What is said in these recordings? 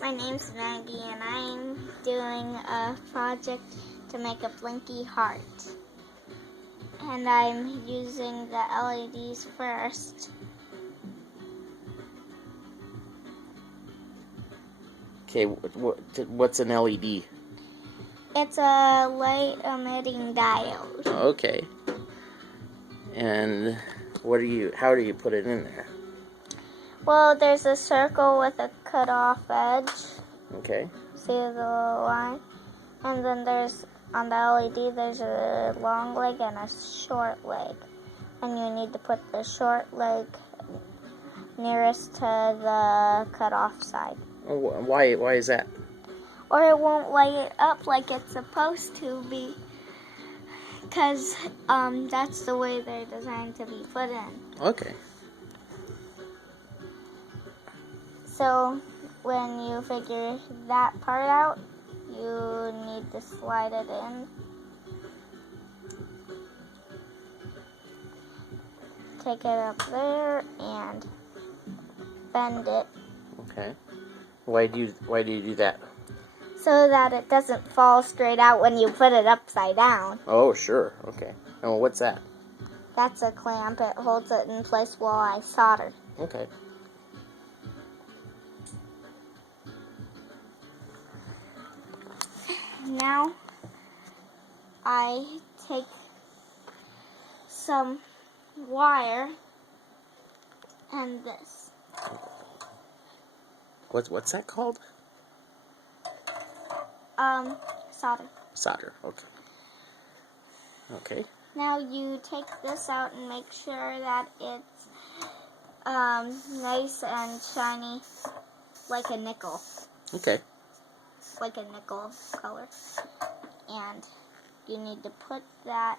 My name's Maggie, and I'm doing a project to make a Blinky heart. And I'm using the LEDs first. Okay, what's an LED? It's a light emitting diode. Okay. And how do you put it in there? Well, there's a circle with a cut-off edge. Okay. See the little line? And then on the LED, there's a long leg and a short leg. And you need to put the short leg nearest to the cut-off side. Why is that? Or it won't light it up like it's supposed to be. Because that's the way they're designed to be put in. Okay. So when you figure that part out, you need to slide it in. Take it up there and bend it. Okay. Why do you do that? So that it doesn't fall straight out when you put it upside down. Oh, sure. Okay. And what's that? That's a clamp. It holds it in place while I solder. Okay. Now I take some wire and this. What's that called? Solder. Solder. Okay. Okay. Now you take this out and make sure that it's nice and shiny, like a nickel. Okay. Like a nickel color. And you need to put that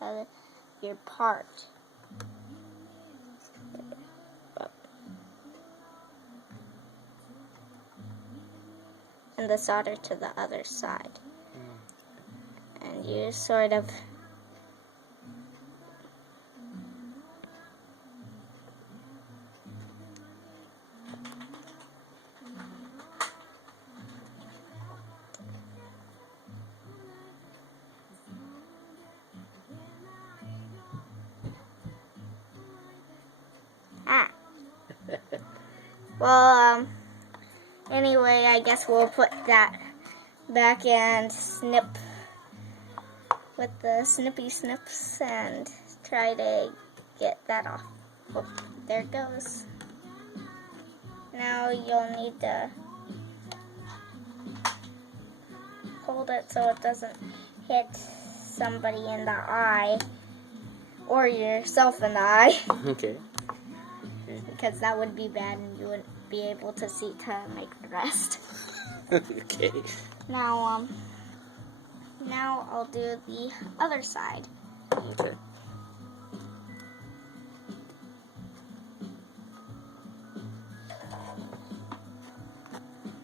to your part. And the solder to the other side. And you sort of Well, anyway, I guess we'll put that back and snip with the snippy snips and try to get that off. Oh, there it goes. Now you'll need to hold it so it doesn't hit somebody in the eye or yourself in the eye. Okay. Because that would be bad and you wouldn't be able to see to make the rest. Okay. Now I'll do the other side. Okay.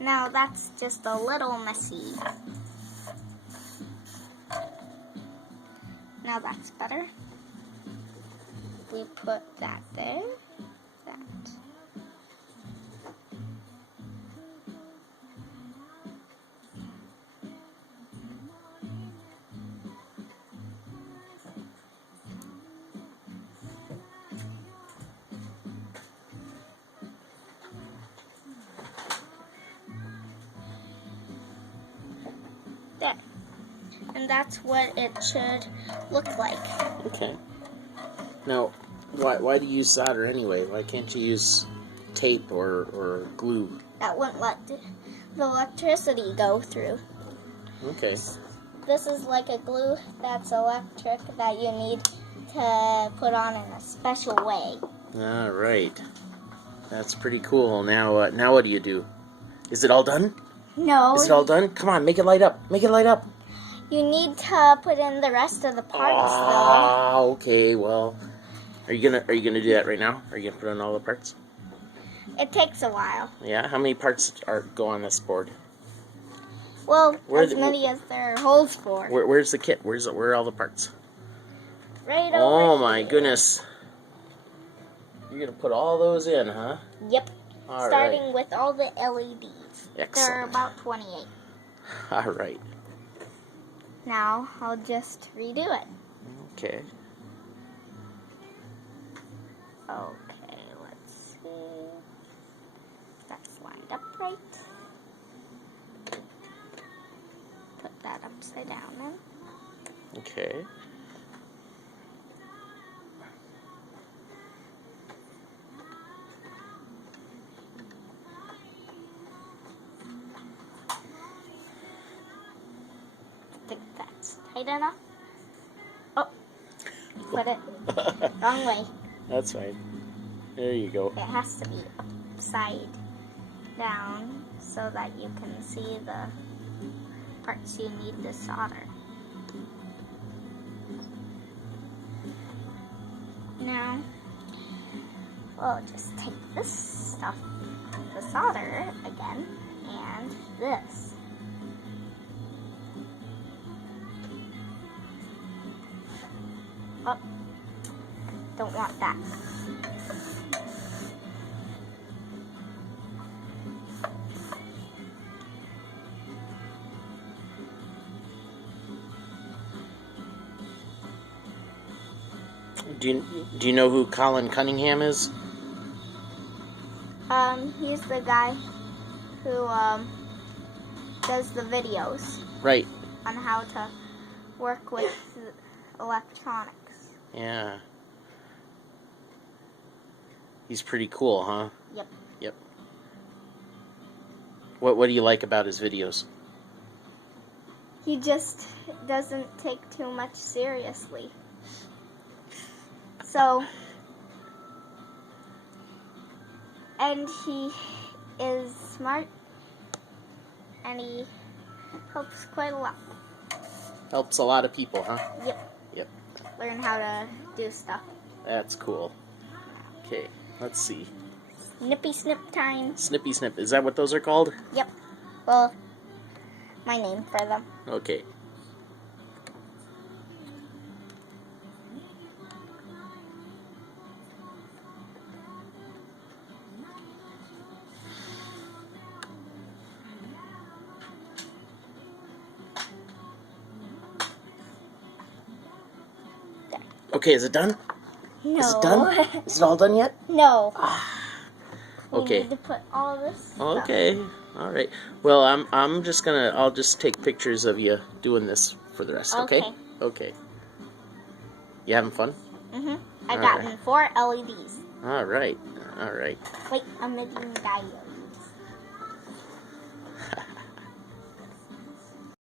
Now that's just a little messy. Now that's better. We put that there. That. There. And that's what it should look like. Okay. Now, why do you use solder anyway? Why can't you use tape or glue? That wouldn't let the electricity go through. Okay. This is like a glue that's electric that you need to put on in a special way. All right. That's pretty cool. Now what do you do? Is it all done? No. Is it all done? Come on, make it light up. Make it light up. You need to put in the rest of the parts, though. Okay. Well, are you gonna do that right now? Are you gonna put in all the parts? It takes a while. Yeah. How many parts go on this board? Well, as many as there are holes for. Where's the kit? Where are all the parts? Right over Oh my here. goodness. You're gonna put all those in, huh? Yep. All starting right. with all the LEDs. They're Excellent. about 28. All right. Now I'll just redo it. Okay. Okay, let's see. That's lined up right. Put that upside down then. Okay. I think that's tight enough. Oh, put it wrong way. That's fine. There you go. It has to be upside down so that you can see the parts you need to solder. Now, we'll just take this stuff, the solder again, and this. Oh, don't want that. Do you know who Collin Cunningham is? He's the guy who does the videos Right. on how to work with electronics. Yeah. He's pretty cool, huh? Yep. Yep. What do you like about his videos? He just doesn't take too much seriously. So, and he is smart, and he helps quite a lot. Helps a lot of people, huh? Yep. Yep. Learn how to do stuff. That's cool. Okay, let's see. Nippy snip time. Snippy snip. Is that what those are called? Yep. Well, my name for them. Okay. Okay, is it done? No. Is it done? Is it all done yet? No. Okay. We need to put all this stuff. Okay. All right. Well, I'm just I'll just take pictures of you doing this for the rest. Okay. Okay. Okay. You having fun? Mhm. I All got right. 4 LEDs. All right. All right. Wait, I'm making diodes.